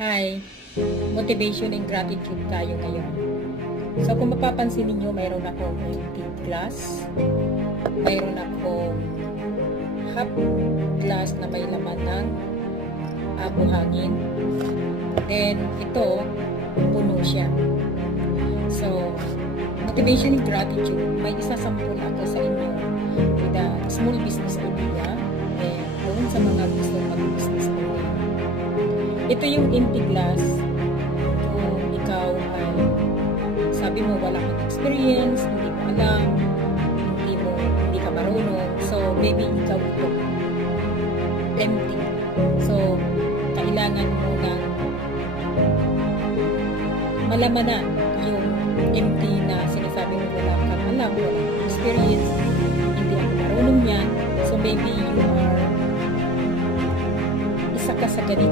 Hi! Motivation and gratitude tayo ngayon. So kung mapapansin ninyo, mayroon akong empty glass. Mayroon akong half glass na may laman ng buhangin. Then ito, puno siya. So, motivation and gratitude, may isasampul ako sa inyo with a small business idea and doon sa mga gusto mag-business online. Ito yung empty glass. Kung ikaw ay sabi mo wala kang experience, hindi mo alam, hindi ka marunong, so maybe ikaw ito empty. So kailangan mo ng malamanan yung empty na sinasabi mo wala kang alam, wala kang experience, hindi ako marunong yan. So maybe you are isa ka sa ganito